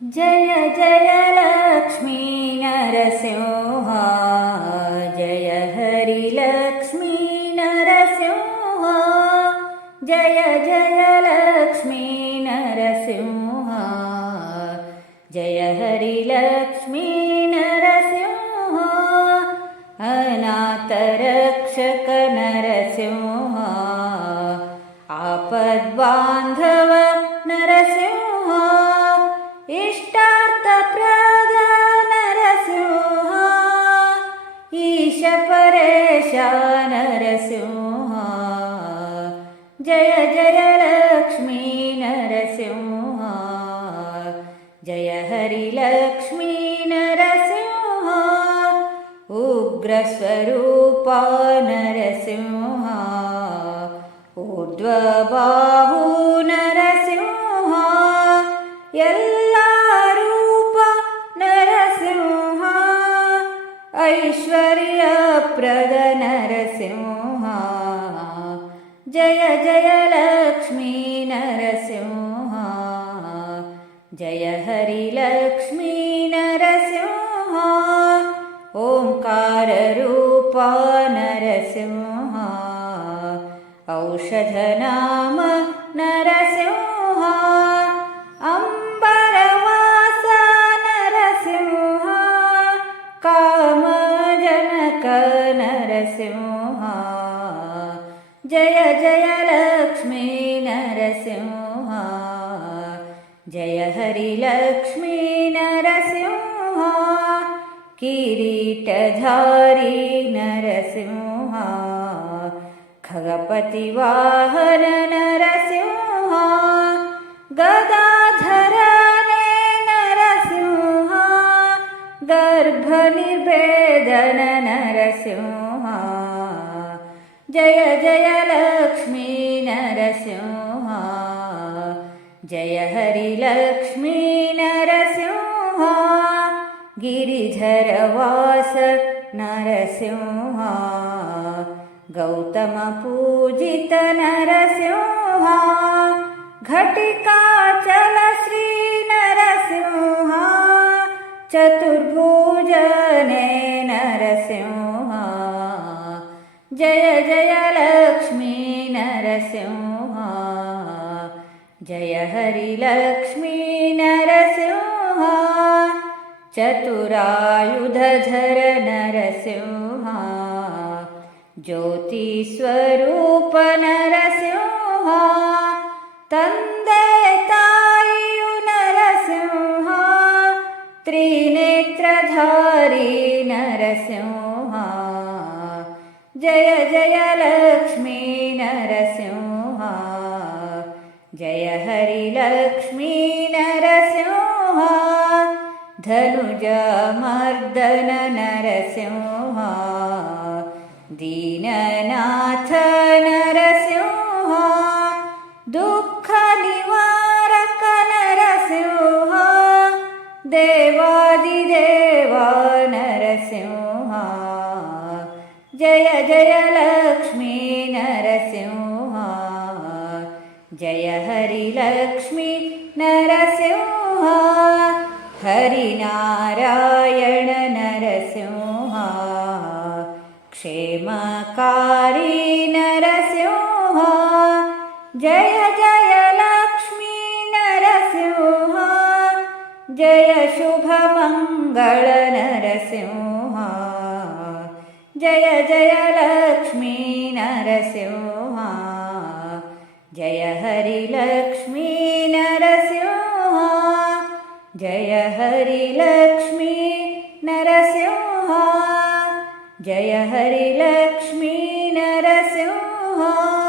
Jai Jai Lakshmi Narasimha Jai Harilakshmi Narasimha Jai Jai Lakshmi Narasimha Jai Harilakshmi Narasimha अनाथरक्षक Narasimha आपद्बान्धव Narasimha Narasimha Jai Jai Lakshmi Narasimha Jai Harilakshmi Narasimha उग्रस्वरूपा Narasimha ऊर्ध्वबाहु Narasimha यल्लारूप Narasimha Jai Jai Lakshmi Narasimha. Jai Harilakshmi Narasimha. ओङ्काररूपा Narasimha. औषधनाम Narasimha Narasimha. Jai Jai Lakshmi Narasimha. Jai Harilakshmi Narasimha. किरीटधारी Narasimha. खगपतिवाहन Narasimha. गदाधरने Narasimha. गर्भनिर्भेदन Narasimha Jai Jai Lakshmi Narasimha. Jai Harilakshmi Narasimha. गिरिधरवास Narasimha. गौतमपूजित Narasimha. घटिकाचल Shri Narasimha Jai Jai Lakshmi Narasimha. Jai Harilakshmi Narasimha. चतुरायुधधर Narasimha. तायु Narasimha. त्रिनेत्रधारी Narasimha Jai Jai Lakshmi Narasimha Jai Harilakshmi Narasimha धनुजमर्दन Narasimha Deenanath Narasimha दुःखनिवारक Narasimha देवादिदेवा Jai Jai Lakshmi Narasimha. Jai Harilakshmi Narasimha. Harinarayan Narasimha. क्षेमकारी Narasimha. Jai Jai Lakshmi Narasimha. Jai शुभमङ्गल Narasimha Jai Jai Lakshmi Narasimha. Jai Harilakshmi Narasimha. Jai Harilakshmi Narasimha. Jai Harilakshmi Narasimha